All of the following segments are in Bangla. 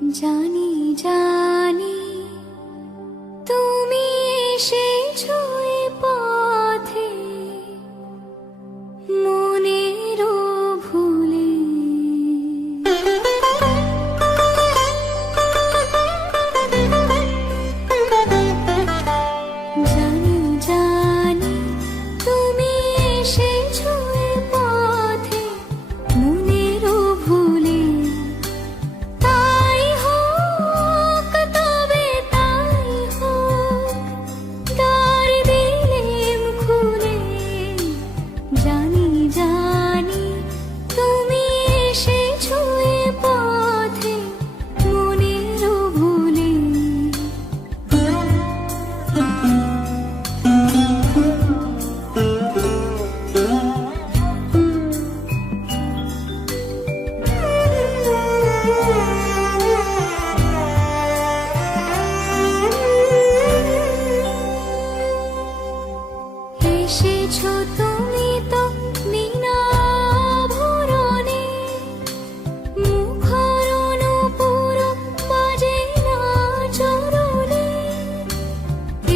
জানি জানি তুমি এসেছো এ পথে মনেরও ভুলে। জানি জানি তুমি এসেছো এ পথে মনেরও ভুলে। এসেছো তুমি তো বিনা ভরণে, মুখর নূপুর বাজে না চরণে।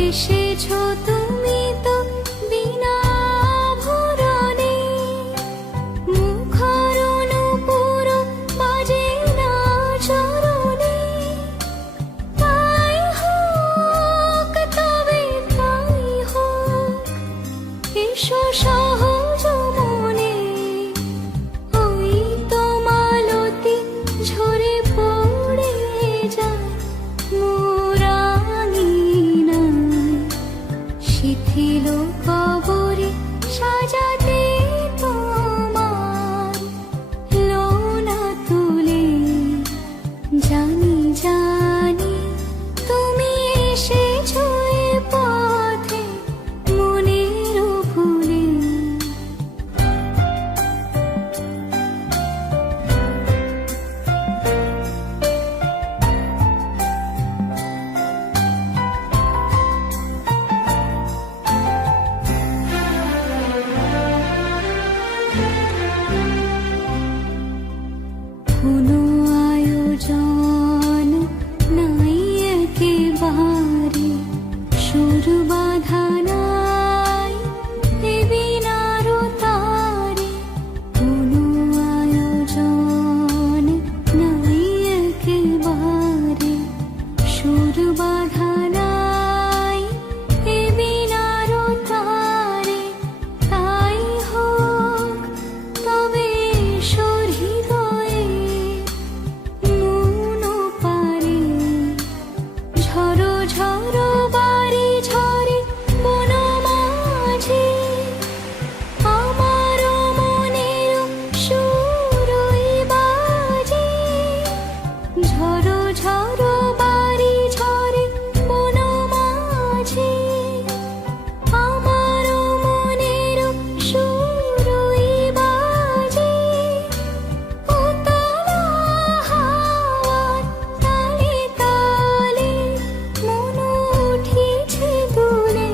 এসেছো তুমি তো বিনা ভরণে, মুখর নূপুর বাজে না চরণে। তাই হোক তবে তাই হোক, এসো সহজ মনে। ওই তো মালতী ঝরে পড়ে যায় মোর আঙিনায়, শিথিল কবরে সাজাতে তোমার লোনা তুলে। জানি জানি তুমি এসেছো এ পথে মনেরও ভুলে। কোনো আয়োজন নাই একেবারে, সুর বাঁধা নাই এ বিনার তারে। কোনো আয়োজন নাই একেবারে, সুর বাঁধা নাই এ বিনার তারে। তাই হোক তবে এসো হৃদয়ে মন পারে। ঝড়ো ঝড়ো বাড়ি ঝরে বন মাঝে, আমার মনের সুরই বাজে। ঝড়ো ঝড়ো বাড়ি ঝরে বন মাঝে, আমার মনের সুরই বাজে। উতলা হাওয়ার তালে তালে মন উঠিছে দুলে।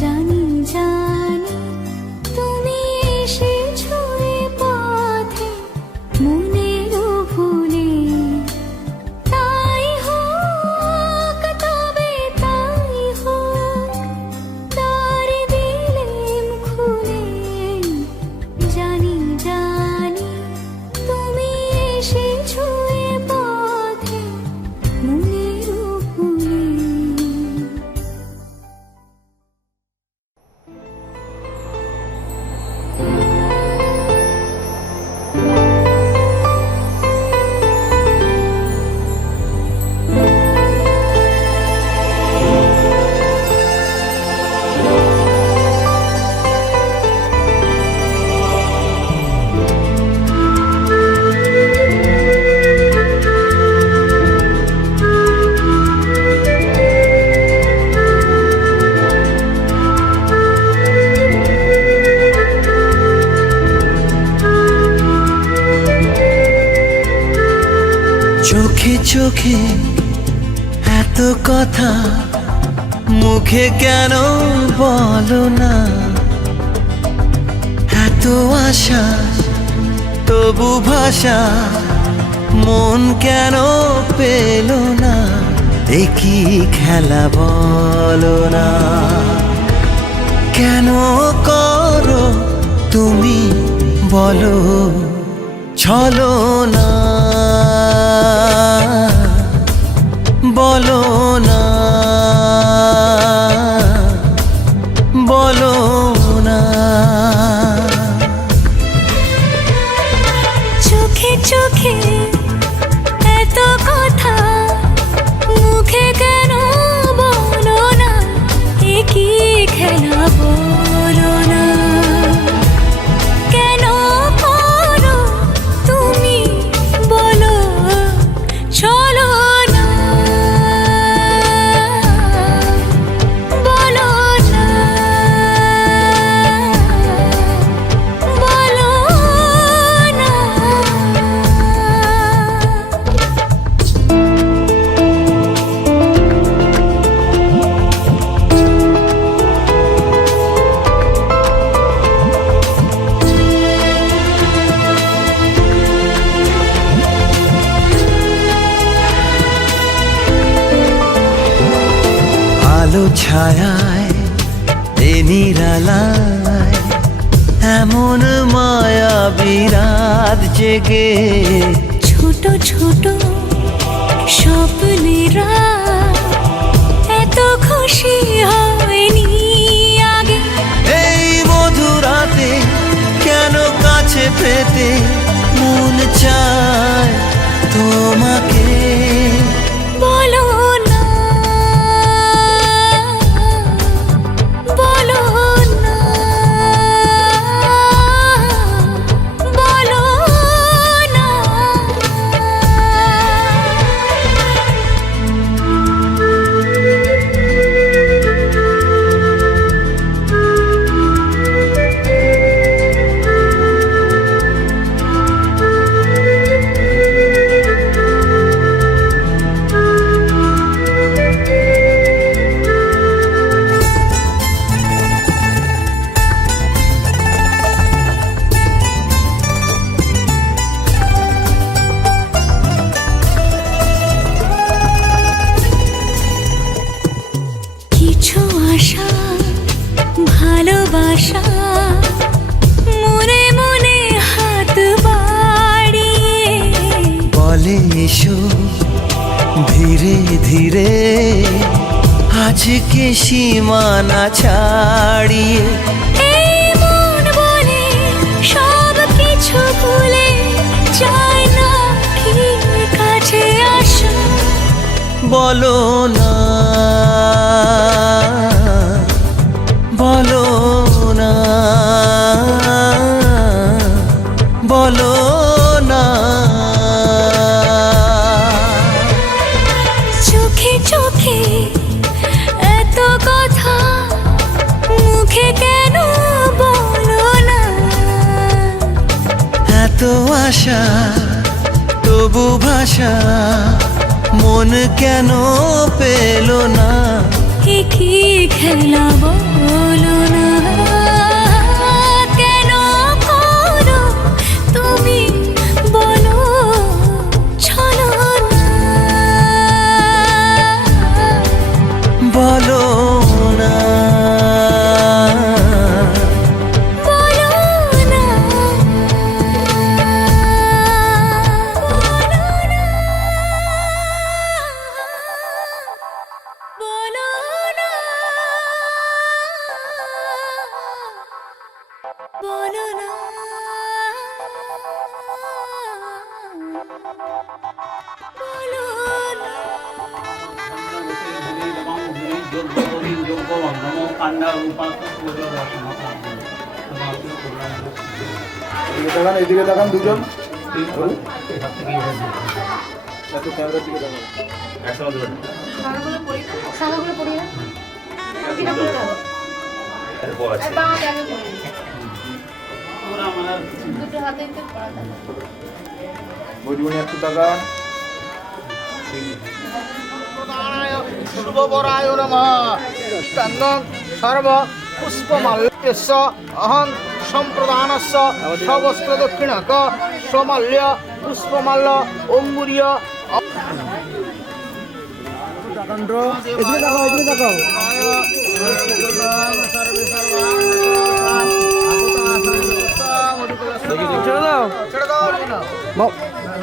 জানি জানি তুমি এসেছো এ পথে মনেরও ভুলে। তাই হোক তবে তাই হোক, তার দিলেম খুলে। জানি জানি তুমি এসেছো এ পথে মনেরও ভুলে। চোখে চোখে এত কথা মুখে কেন বলো না? এত আশা তবু ভাষা মন কেন পেল না, এ কি খেলা বলো না। কেন করো তুমি বলো ছলো না, বলো না, বলো না। চোখে চোখে এত কথা, মুখে কেন বলো না, এ কি খেলা বলো না। কেন করো তুমি বলো চলো না, বলো না, বলো না। আলো ছায়ায় এ নিরালায় এমন মায়া বিরাত জেগে, ছোট ছোট স্বপ্নেরা এত খুশি হয়নি আগে। এই মধুরাতে কেন কাছে পেতে মন চায় তোমাকে। বলো না, বলো না, বলো না। কিছু আশা ভালোবাসা মনে মনে হাত বাড়িয়ে বলে এসো ধীরে ধীরে আজকে সীমানা ছাড়িয়ে। এই মন বলে সব কিছু ভুলে যায় না কি কাছে আসা। বলো না, বলো না, বলো না। চোখে চোখে এত কথা, মুখে কেন বলো না। এত আশা তবু ভাষা, মন কেন পেল না। এ কি খেলা বলো না। কেন করো তুমি বলো চলো না, বলো না, বলো না, বলো না, বলো না, বলো না। এদিকে দেখান দুজন এত ক্যামেরার দিকে দেখান। সাদাগুলো পরিয়ে দুটো হাতে পড়া থাকে। বজবনি একটু দেখান। শুভবরায় নমঃ। তন্নং সর্ব পুষ্পমাল্যস্য অহং সম্প্রদানস্য সবস্ত্র দক্ষিণক সমাল্য পুষ্পমাল্য অঙ্গুরীয় ছেড়ে দাও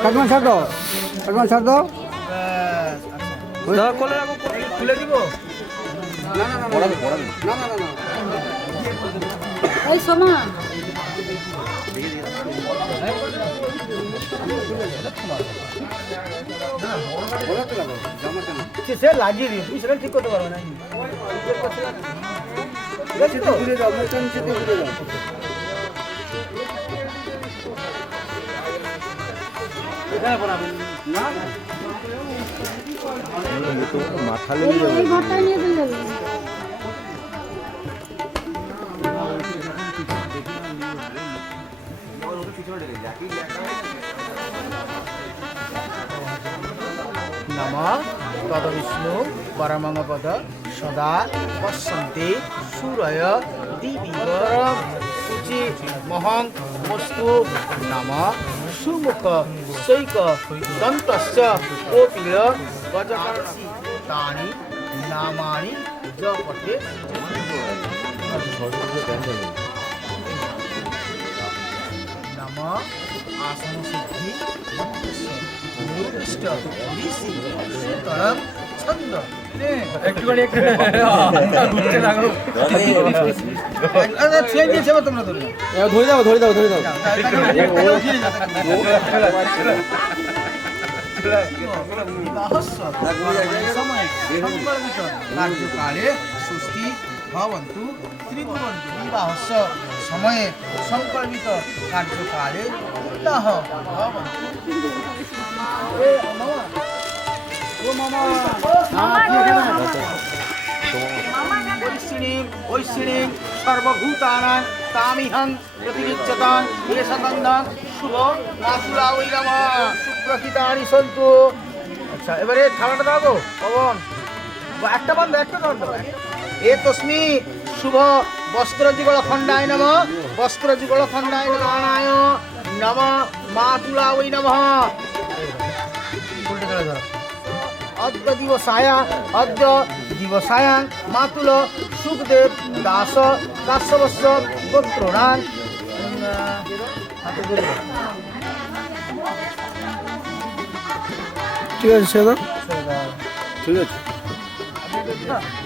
কাকিমা ছাড় দাও কাকিমা ছাড় দাও দাও কোলে রাখো খুলে দিব এই সোমা সে লাগিয়ে দিই তুই সেটা ঠিক করতে পারবে না ঘুরে যাও মোটা নিচে ঘুরে যাও এই ঘরটায় নিয়ে চলে যাবে नमः तद्विष्णु परमपद सदा पश्यन्ति सूरय दिविवरं शुचि महं वस्तु नमः सुमुख सैक दन्तस्य कोपिल गजकर्षि तानि नामानि जपते नमः आसन सिद्धि নির্দিষ্ট ঋষি সুতরাং ছন্দ একটুখানি ছেড়ে দিয়েছে তোমরা ধরে ধরে দাও কার্যকালে সুস্থি ভবন্তু ত্রিভুবন্তু বিবাহস্য সময়ে সংকল্পিত কার্যকালে উত্তাহ ভবন্তু ঐশ্বিণী সর্বভূতানাং তামিহং প্রতিনিচ্যতাং এষাতন্দং শুভ মাতুলা ওই নমঃ সুপ্রকৃতানি সন্তু। আচ্ছা এবারে থালাটা দাও গো পবন একটা বন্ধ একটা বন্ধ এ তস্মি শুভ বস্ত্রযুগল খণ্ডায় নমঃ বস্ত্রযুগল খণ্ডায় নারায়ণ নমঃ মাতুলা ওই নমঃ। अद्य दिवसायां मातुल सुखदेव दास काश्यपस्य पुत्राणां ঠিক আছে ছেড়ে দাও ঠিক আছে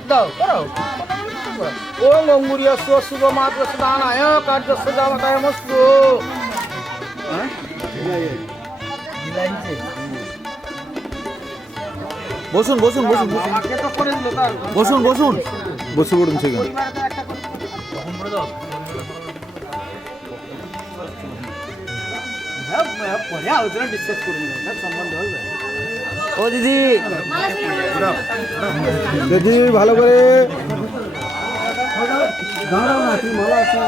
দাও করো ওম অঙ্গুরীয়স্য শুভ মাতুল সদানায় কার্যস্য যাবতায় মস্তু। বসুন বসুন বসুন বসুন আগে তো করে দিল তার বসুন বসুন বসে পড়ুন সেখানে পরে আলোচনা ডিসকাস করুন সম্বন্ধ হবে। ও দিদি দিদি ভালো করে দাঁড়াও না তুমি ভালো আছো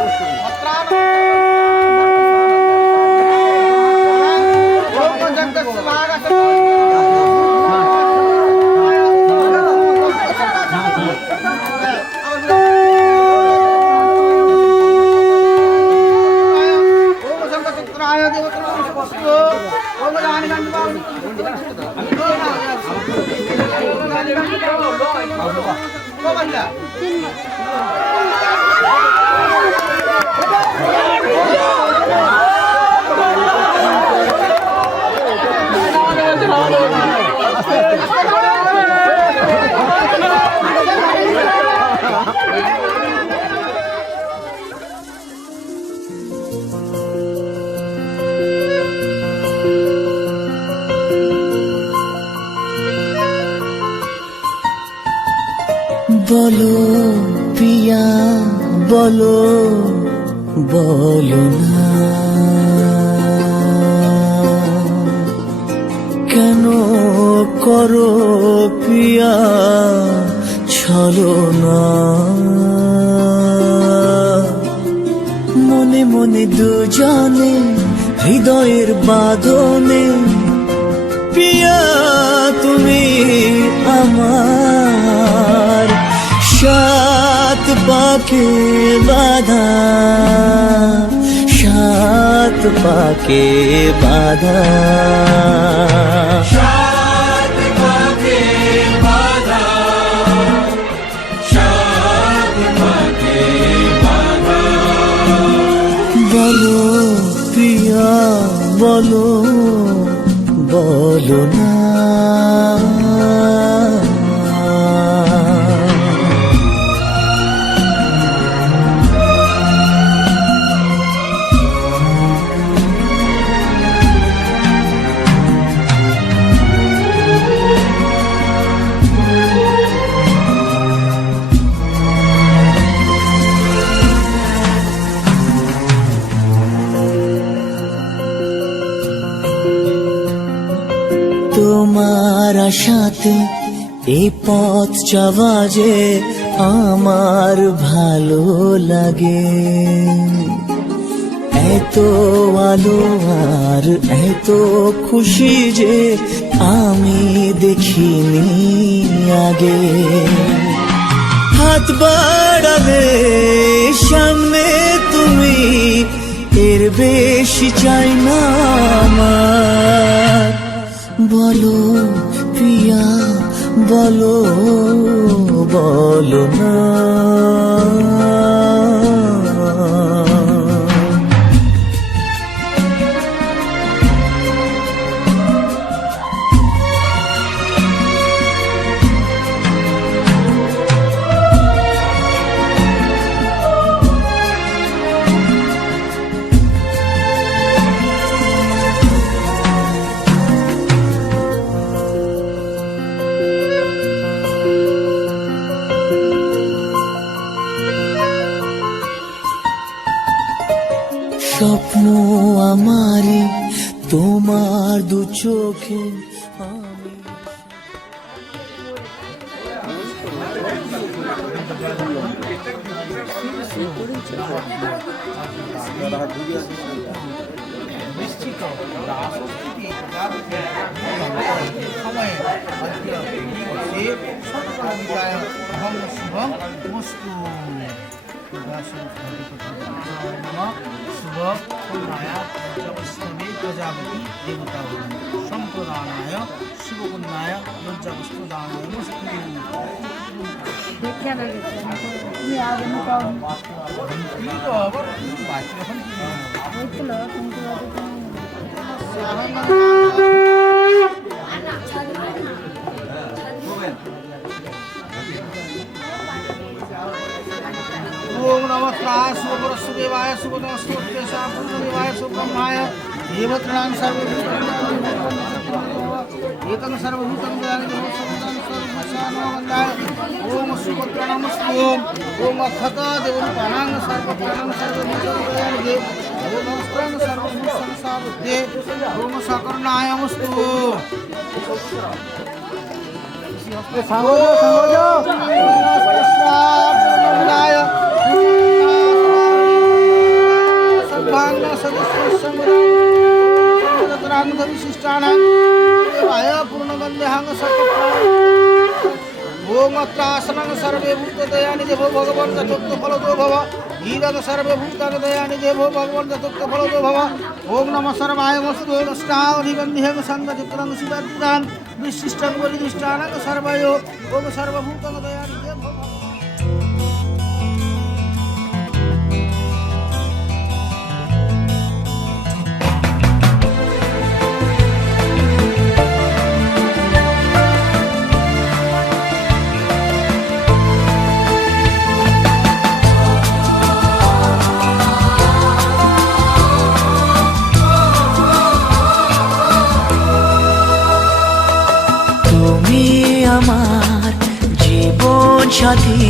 বলো পিয়া বলো বলো না কেন করো পিয়া ছলনা মনে মনে দুজনে হৃদয়ের বাঁধনে পিয়া তুমি আমার সাত পাকে বাধা সাত পাকে বাঁধা বলো প্রিয়া বলো বলো না তোমার আশাতে এই পথ চাওয়া যে আমার ভালো লাগে এত আলো আর এত খুশি যে আমি দেখিনি আগে হাত বাড়ালে সামনে তুমি এর বেশি চাই না আমার বলো প্রিয়া বলো বলো না স্বপ্ন আমারে তোমার দু চোখে আমি নিশ্চিত রাসস্তুতি সময়ে সত্যবিদায় অহং শুভম মস্তু শুভ কন্যায়া জবস্তমে প্রজাপতি দেবতা সম্প্রদানায় শিবকন্যায় লজ্জাবস্তু দানায় মস্তু দেখে না তুমি আগে না পাও তুমি তো আবার বাকি এখন কি হয়েছিল কিন্তু ओम नमस्कार शुभप्रसुदेवाय शुभनमस्तुभ्यं पूर्णदेवाय शुभब्रह्माय देवत्राणां सर्वभूतं सर्वभूतं दयानि देवसंतान सर्वसानवन्दाय ओम शुभप्रणमस्तु ओम अखता देवरूपाणां सर्वप्राणां सर्वभूतं दयानि देव ओम नमस्तां सर्वभूतं सावुद्धे ओम सकर्णाय नमस्तु ओमत्रासनं सर्वे भूतदयानि देवो भगवान् चतुर्थ फलदो भव ईदं सर्वे भूतानि दयानि देवो भगवान् चतुर्थ फलदो भव ओम नमः सर्वाय वस्तु नष्टावधिगन्ध्यं संगचित्रं शिवद्दां विशिष्टं परिदुष्टानं सर्वयो ओम सर्वभूतं दयानि देवो আমার জীবন সাথী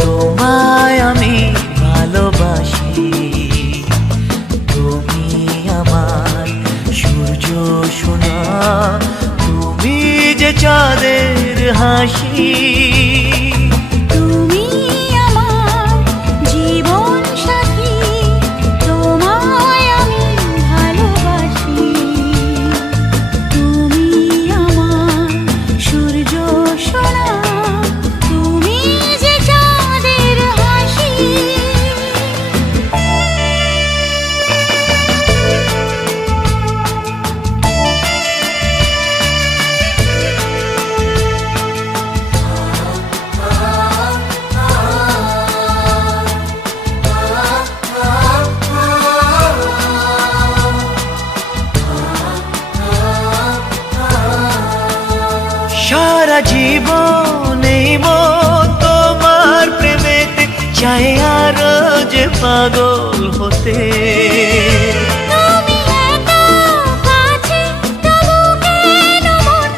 তোমায় আমি ভালোবাসি তুমি আমার সূর্য সোনা তুমি যে চাঁদের হাসি তুমি আমার জীবন সাথী তোমায় আমি ভালোবাসি তুমি আমার সূর্য সোনা তুমি যে চাঁদের হাসি সারা জীবন এই মন তোমার প্রেমেতে চাই আরো যে পাগল হতে। তুমি এত কাছে তবু কেন মন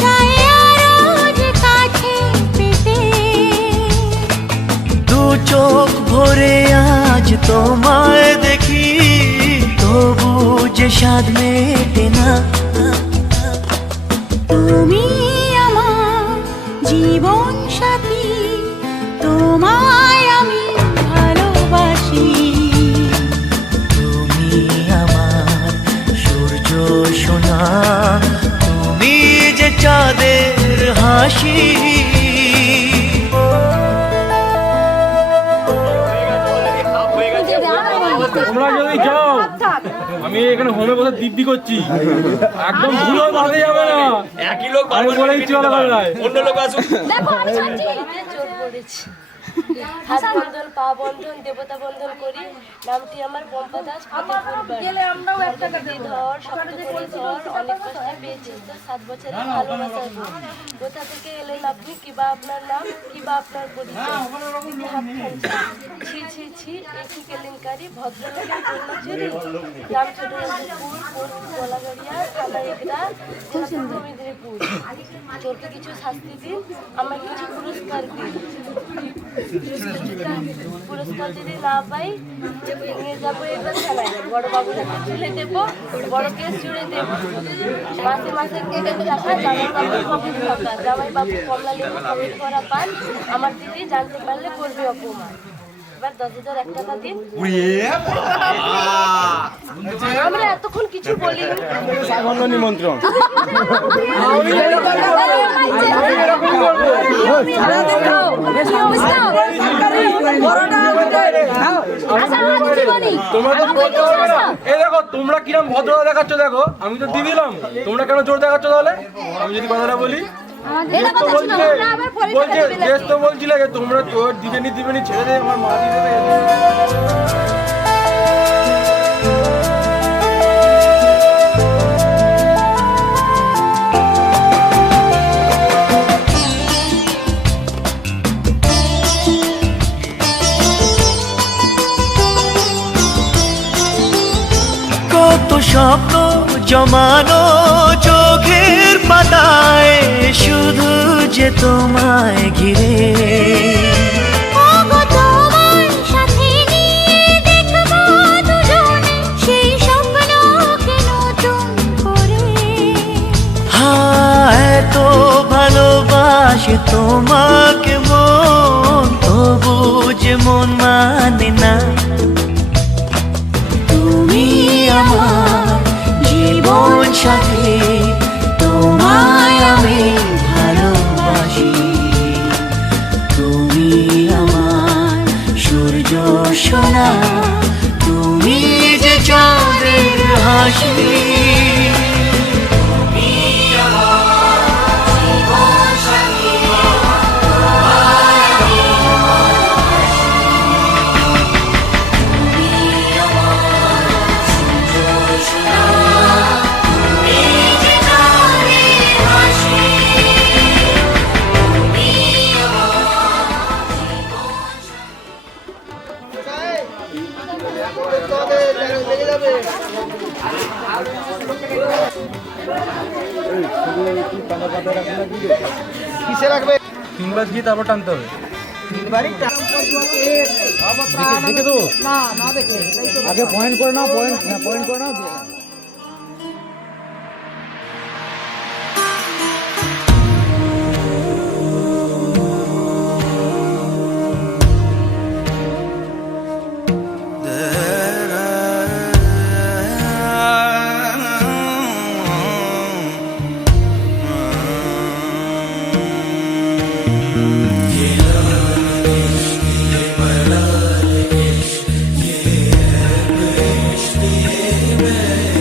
চায় আরো যে কাছে পেতে। দু চোখ ভরে আজ তোমায় দেখি, তবু যে স্বাদ মেটে না। তুমি আমার জীবন সাথী, তোমায় আমি ভালোবাসি। তুমি আমার সূর্য সোনা, তুমি যে চাঁদের হাসি। তোমরা যদি যাও, আমি এখানে হোমে বসে দিব্যি করছি, একদম ভুলো বাদে যাবে না। একই লোক আমি বলে দিচ্ছি ভালো করে নাই। অন্য লোক আসুক। দেখো আমি সত্যি জোর পড়েছি। হাত বন্ধন, পা বন্ধন, দেবতা বন্ধন করি। নামটি আমার পম্পা দাস, গেলে আমরাও একটা ধর, শক্ত করে ধর, অনেক কষ্টে পেয়েছিস তো 7 বছরের ভালোবাসার বোন। কোথা থেকে এলেন আপনি, কিবা আপনার নাম, কিবা আপনার পরিচয়? দিদি হাত খানছে, ছি ছি ছি, একই কেলেঙ্কারি, ভদ্রলোকের কন্যা চুরি। গ্রাম ছোট রাজপুর, পোস্ট গলাগড়িয়া, থানা এগরা, জেলা পূর্ব মেদিনীপুর। চোরকে কিছু শাস্তি দিন, আমার কিছু পুরস্কার দিন। পুরস্কার যদি না পাই নিয়ে যাবো এবার থানায়, বড় বাবুর হাতে তুলে দেবো, বড় কেস জুড়ে দেবো। মাসে মাসে কেটে টাকা, জামাই বাবুর পকেট ফাঁকা, জামাই বাবু কমলা লেবু পকেট করা পান। আমার দিদি জানতে পারলে করবে অপমান। এবার 10,000 1 টাকা দিন। আমরা এতক্ষণ কিছু বলি সামান্য নিমন্ত্রণ। তোমরা কিরম ভদ্রতা দেখাচ্ছ দেখো, আমি তো দিয়ে দিলাম, তোমরা কেন জোর দেখাচ্ছ তাহলে? আমি যদি কথাটা বলি, বলছিলে যে তোমরা তোর দিবেনি ছেড়ে দে, আমার মা দিয়ে দেবে। কত স্বপ্ন জমানো চোখের পাতায়, শুধু যে তোমায় ঘিরে। ওগো তোমার সাথে নিয়ে দেখবো দুজনে সেই স্বপ্নকে নতুন করে। হ্যাঁ, এত ভালোবাসে তোমাকে মন, তবু যে মন মানে না। তুমি আমার জীবন সাথী, তোমায় আমি ভালোবাসি। তুমি আমার সূর্য সোনা, তুমি যে চাঁদের হাসি। লেগে যাবে। কিসে রাখবে? তিনবার গিয়ে তারপর টানতে হবে। দেখে দেবো আগে পয়েন্ট করে নাও, পয়েন্ট করে নাও। Yeah.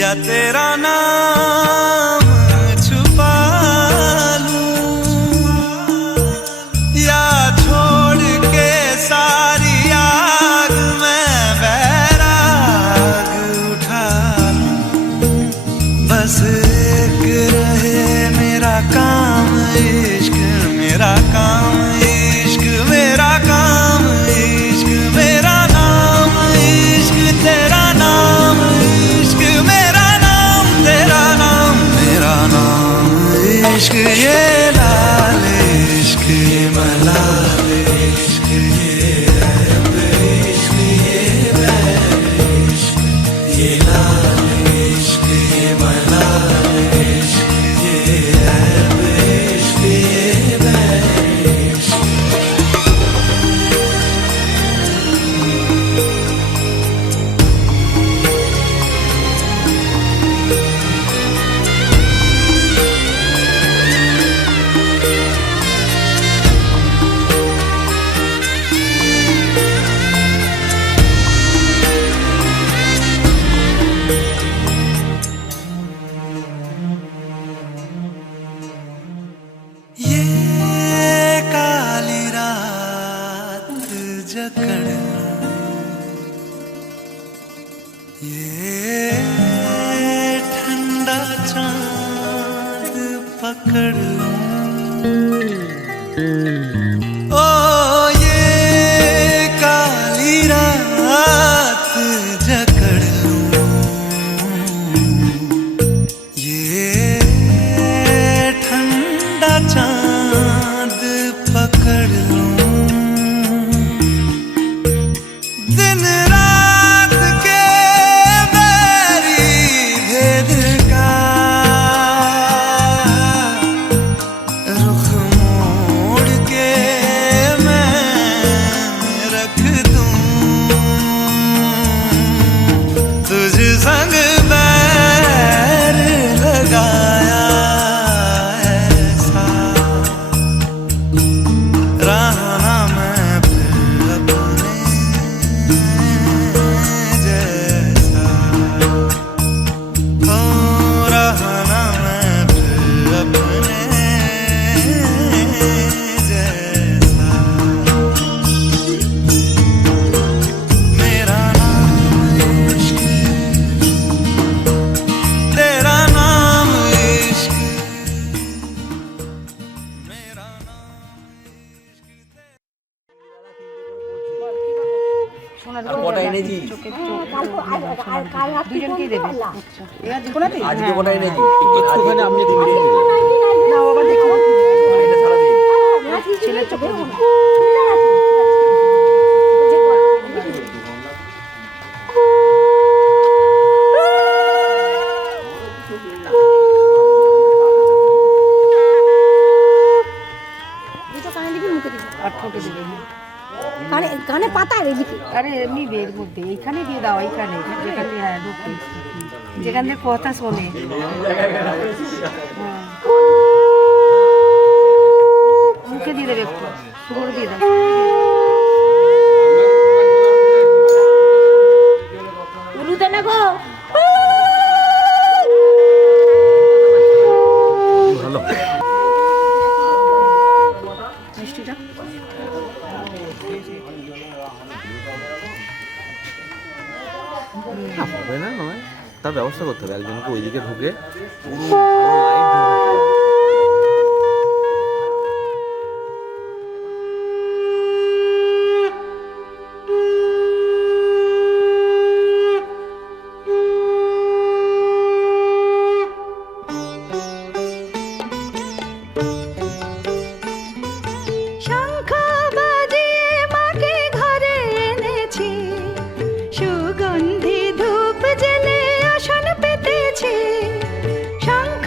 या तेरा नाम छुपा लूं, या छोड़ के सारी आग में बैराग उठा लूं। बस एक रहे मेरा काम इश्क, मेरा काम इश्क, मेरा काम इश्क, मेरा नाम इश्क, तेरा नाम इश्क, मेरा नाम तेरा नाम, मेरा नाम इश्क, ये लाल इश्क, ये मलाल इश्क, ये रब इश्क, ये बैर इश्क, ये लाल इश्क, ये मलाल इश्क, ये रब इश्क, ये बैर इश्क। ये काली रात जकड़ लूं, ये ठंडा चांद पकड़ लूं, ओ ये काली रात जकड़ लूं, ये ठंडा चांद पकड़ लूं। दिन रात के बैरी भेद का रुख मोड़ के मैं रख दूं, तुझ संग बैर लगाया ऐसा, रहना मैं फिर अपने जैसा, हो रहना मैं फिर अपने जैसा। मेरा नाम इश्क, तेरा नाम इश्क, मेरा नाम কটা এনেছি দুজনকেই দেবে আজকে কটা এনেছি একটুখানি আপনি ছেলের চোখে আর ঠোঁটে দেবে কানে পাতা এদিকে আরে এমনি বের মধ্যে এইখানে দিয়ে দাও, এইখানে যেখান দিয়ে হ্যাঁ ঢুকে যেখান দিয়ে কথা শোনে। হ্যাঁ। মুখে দিয়ে দেবে একটু শুরু দিয়ে দেবে। উলুতে না গো মিষ্টিটা হবে না নয়, তার ব্যবস্থা করতে হবে একজনকে ওইদিকে ঢুকে শঙ্খ বাজিয়ে মাকে ঘরে এনেছি, সুগন্ধি ধূপ জেলে আসন পেতেছি। শঙ্খ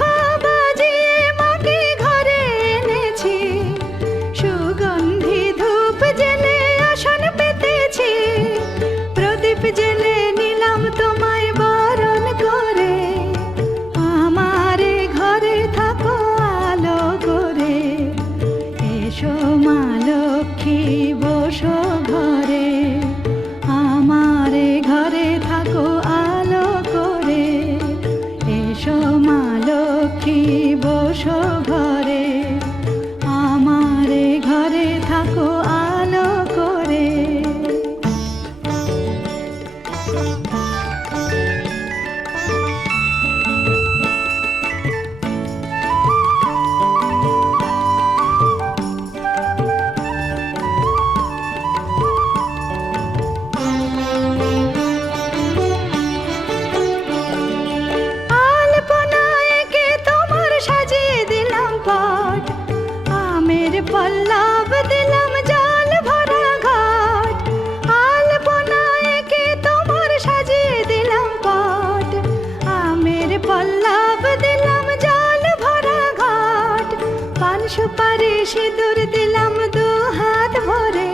সিঁদুর দিলাম দু হাত ভরে,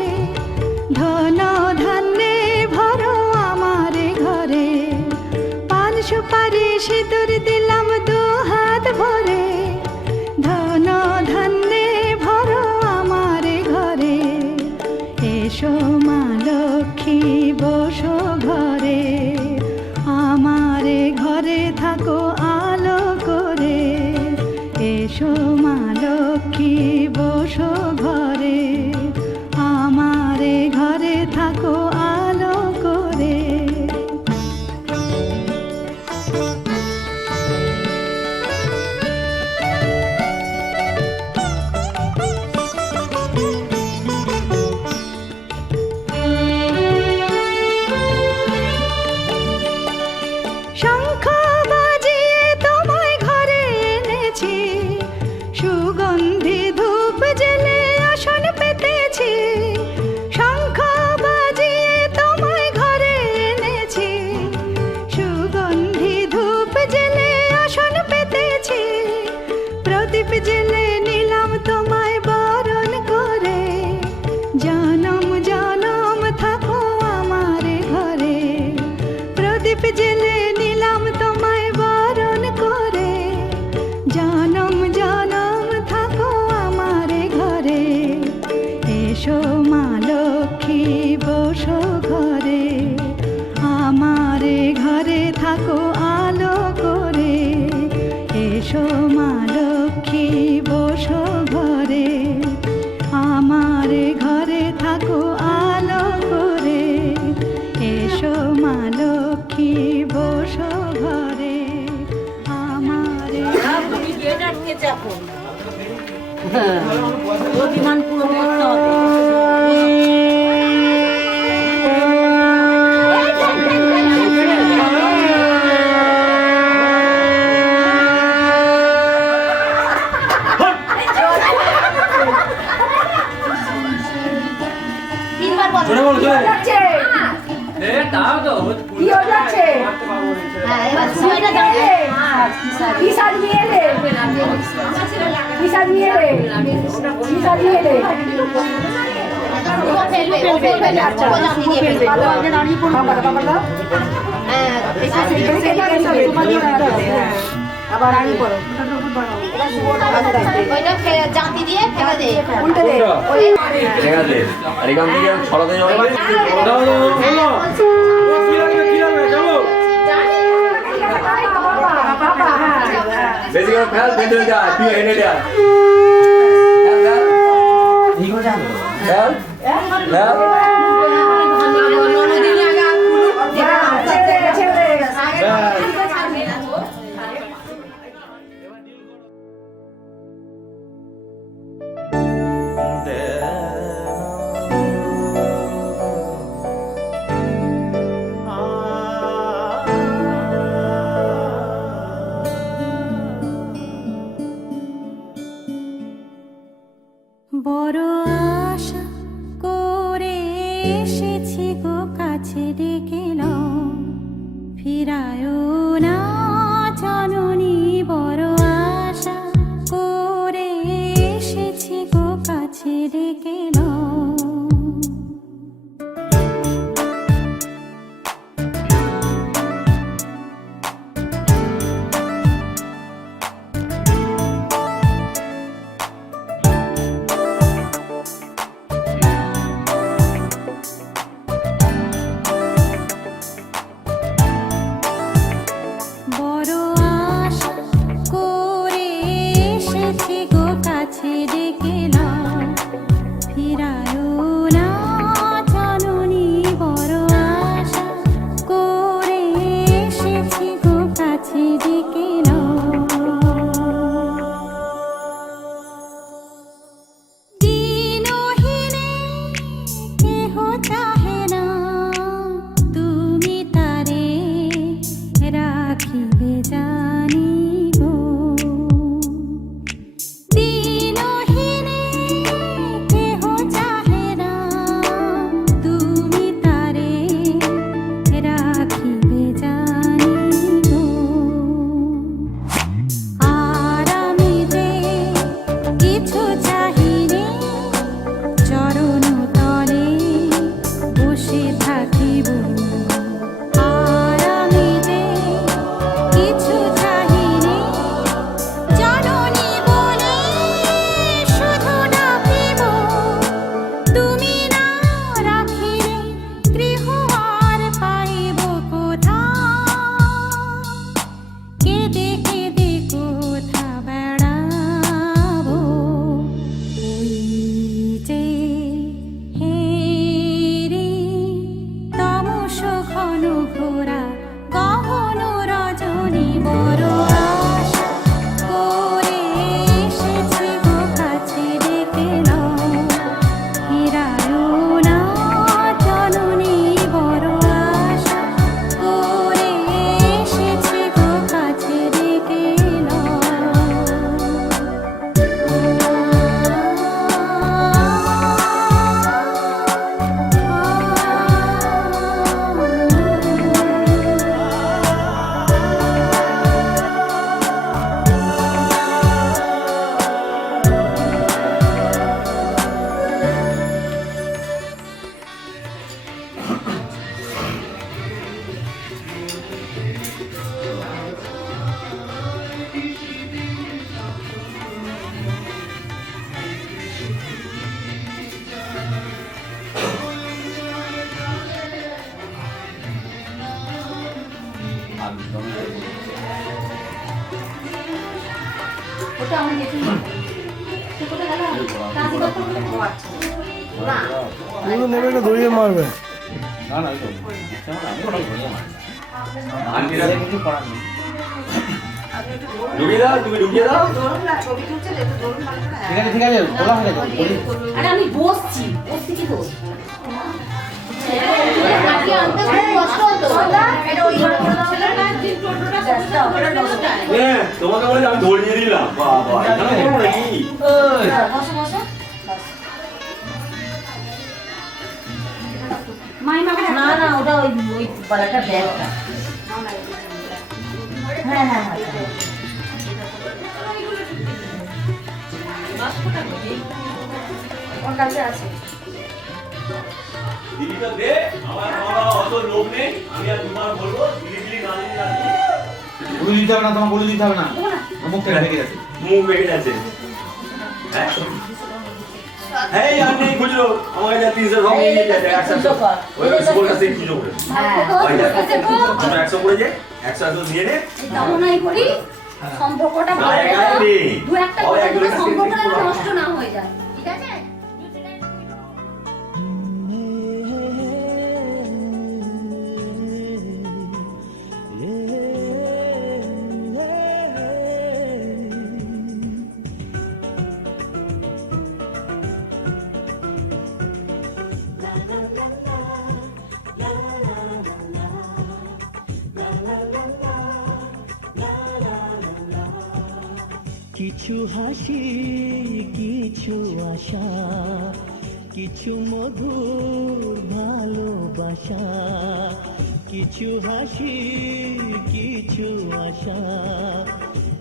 ধন ধান্যে ভরো আমার ঘরে। পান সুপারি সিঁদুর দিলাম দু হাত ভরে, ধন ধান্যে ভরো আমার ঘরে। এসো মা লক্ষ্মী বসো ঘরে, আমার ঘরে থাকো আলো করে। এসো মা লক্ষ্মী বসো ঘরে, আমার ঘরে থাকো আলো করে। শঙ্খ বাজিয়ে তোমায় ঘরে এনেছি, সুগন্ধি ধূপ জেলে আসন পেতেছি। শঙ্খ বাজিয়ে তোমায় ঘরে এনেছি, সুগন্ধি ধূপ জেলে আসন পেতেছি। প্রদীপ জেলে নিলাম তোমায় বরণ করে, জনম জনম থাকো আমার ঘরে। প্রদীপ জেলে নিলাম তোমায় বরণ করে, জনম জনম থাকো আমার ঘরে। এসো মা লক্ষ্মী বসো ঘরে, আমার ঘরে থাকো আলো করে। এসো মা লক্ষ্মী বসো ঘরে, আমার ঘরে থাকো আলো করে। এসো মা লক্ষ্মী বসো ঘরে, আমার অভিমান পূরণ করতে হবে। জোরে বলো, জোরে। আবার আনি করো, জাতি দিয়ে ফেলে দে। উল্টে দে। ঠিক আছে, আর এখান থেকে ছড়াতে যাবে। দাও, দাও, দাও, দাও। কি লাগবে, কি লাগবে, যাবো। বেশি করে ফেল, ভেতরে যা, তুই এনে যা। Fail, fail, fail. বড় আশা করে এসেছি গো কাছে ডেকে নাও, ফিরায় না জননী। বড় আশা করে এসেছি গো কাছে ডেকে নাও। জানি গো দিনহীন ওটা আমি দেখি সে কোথায় গেল কাজ করতে ও আচ্ছা না পুরো নেবে না ধরিয়ে মারবে আন্টিরা ঢুকিয়ে দাও, তুমি ঢুকিয়ে দাও। ঠিক আছে ঠিক আছে বলা হয়ে গেছে আরে আমি বসছি কি দোষ মাটি আনতে খুব কষ্ট হতো এটা ওই ছেলেটা দিন টোটোটা তোমাকে বলে আমি ধরিয়ে দিলাম। বাবা এখানে করবো নাকি? বসো বসো না না ওটা ওই ওই বালাটা ব্যাগটা হ্যাঁ হ্যাঁ হ্যাঁ ওর কাছে আছে দিদিটা দে, আমার বাবা অত লোভ নেই, আমি আর তোমার বলবো দিদি না দিদি না দিদি। বলে দিতে হবে না তোমার বলে দিতে হবে না মুখ থেকে ঢেকে গেছে মুখ বেঁকে যাচ্ছে। হ্যাঁ এই আর নেই খুচরো, আমার কাছে 300 সব নিয়ে যাচ্ছে 100। ওই স্কুল কাছে খুচরো করে ওই যা 100 করে যে 100 নিয়ে নে তেমনই করি সম্পর্কটা না, ভালো এখানে নেই। দু একটা ওই একজনের কাছে সম্পর্কটা একটু পড়া। নষ্ট না হয়ে যায় ঠিক আছে কিছু হাসি কিছু আশা কিছু মধুর ভালোবাসা কিছু হাসি কিছু আশা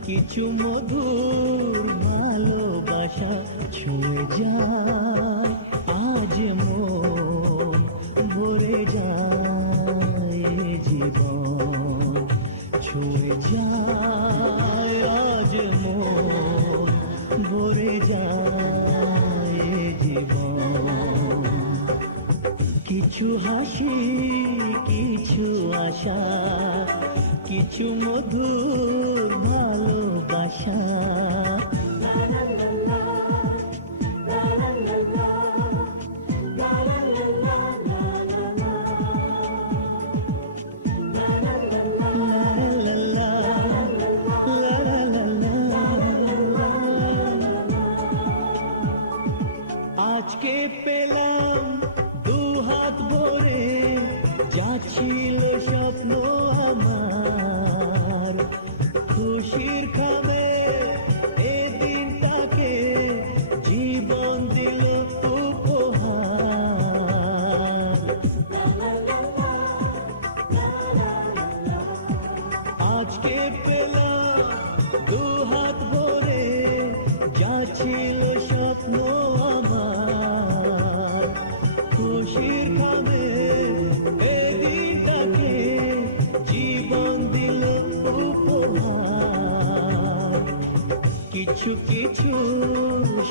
কিছু মধুর ভালোবাসা ছুঁয়ে যায় আজ মন ভরে যায় এ জীবন ছুঁয়ে যায় আজ মন ভরে যায় এ জীবন কিছু হাসি কিছু আশা কিছু মধুর ভালোবাসা আজকে পেলাম দু হাত ভরে যাচ্ছিল স্বপ্ন আমার খুশির খাবে এ দিনটাকে জীবন দিল উপহার আজকে পেলাম দু হাত ভরে যাচ্ছিল স্বপ্ন আমার খুশির খাবে এ দিনটাকে জীবন দিল উপহার কিছু কিছু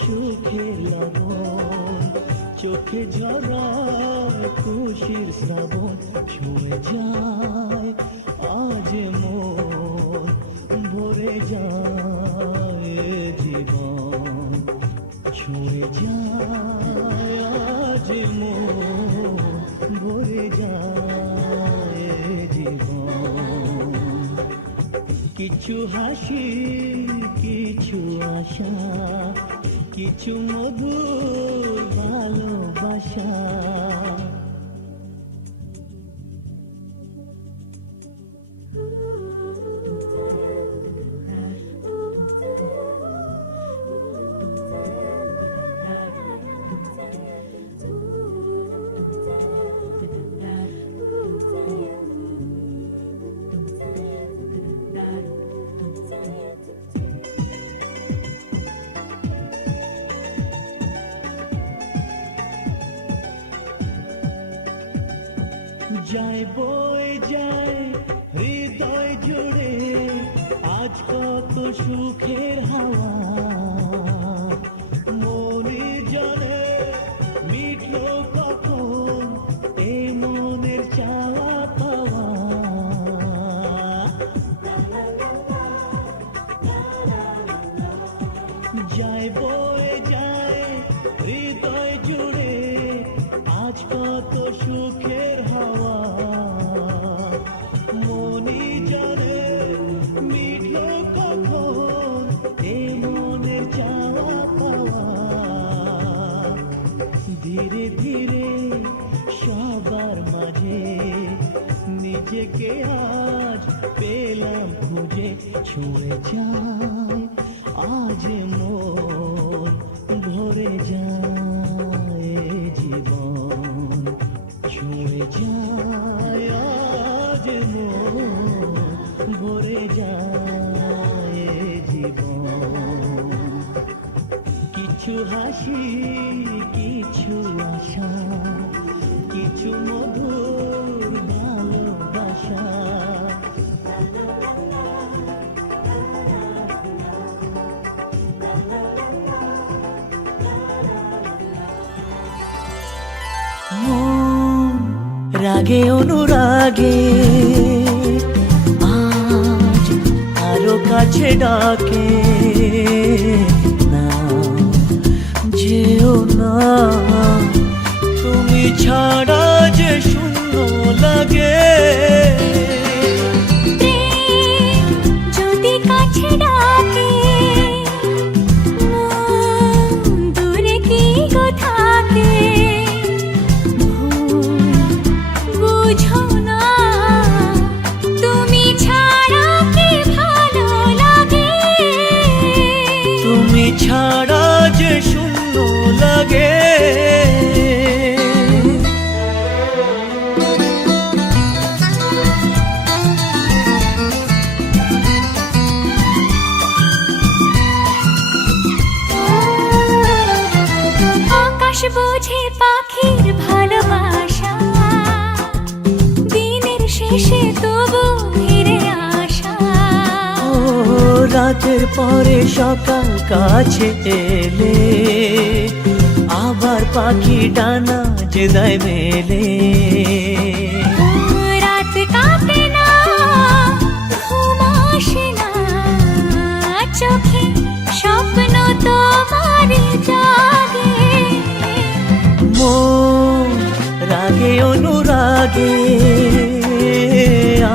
সুখে লাগন চোখে ঝরায় খুশির শ্রাবণ ছুঁয়ে যায় আজ মন ভরে যায় এ জীবন ছুঁয়ে যায় আজ মন ভরে যায় এ জীবন কিছু হাসি কিছু আশা কিছু মধুর ভালোবাসা যায় বয়ে যায় হৃদয় জুড়ে আজ কত সুখের হাওয়া মনে জানে মিটলো কখন এই মনের চাওয়া পাওয়া নাম খুঁজে ছুঁয়ে যায় আজ মন ভরে যায় জীবন ছুঁয়ে যায় আজ মন ভরে যায় জীবন কিছু হাসি কিছু আশা কিছু মধুর ভালোবাসা মন রাগে অনুরাগে আজ আরো কাছে ডাকে না যেও না তুমি ছাড়া যে শূন্য লাগে যদি কাছে ডাকে মন দূরে কি গো থাকে বুঝো না তুমি ছাড়া কি ভালো লাগে তুমি ছাড়া যে শূন্য লাগে আকাশ বোঝে পাখির ভালোবাসা দিনের শেষে তবু ফিরে আসা ও রাতের পরে সকাল কাছে এলে আবার পাখি ডানা যে দেয় মেলে রাত কাটে না ঘুম আসে না চোখে স্বপ্ন তোমার জাগে মন রাগে অনুরাগে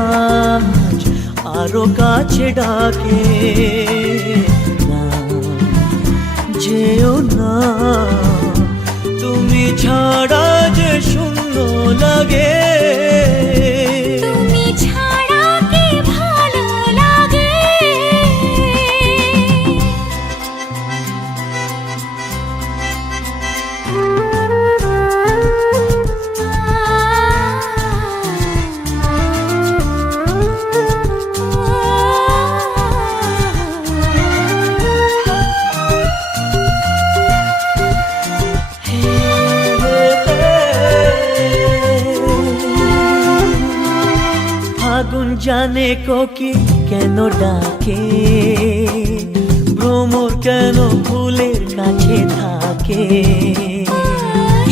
আজ আরো কাছে ডাকে না যেও না তুমি ছাড়া যে শূন্য লাগে তুমি ছাড়া কি ভালো লাগে আগুন জানে কোকিল কেন ডাকে ভ্রমর কেন ফুলের কাছে থাকে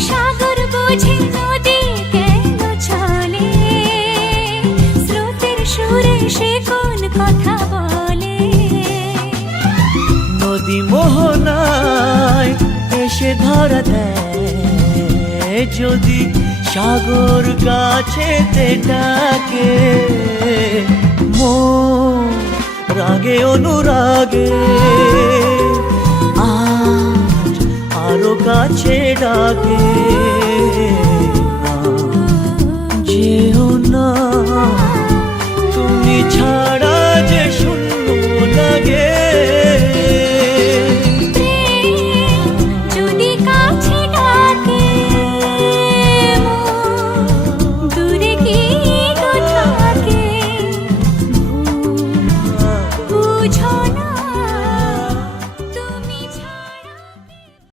সাগর বোঝে নদী কেন চলে স্রোতের সুরে সে কোন কথা বলে নদী মোহনায় এসে ধরা দেয় যদি সাগর কাছেতে ডাকে মন রাগে অনুরাগে আজ আরো কাছে ডাকে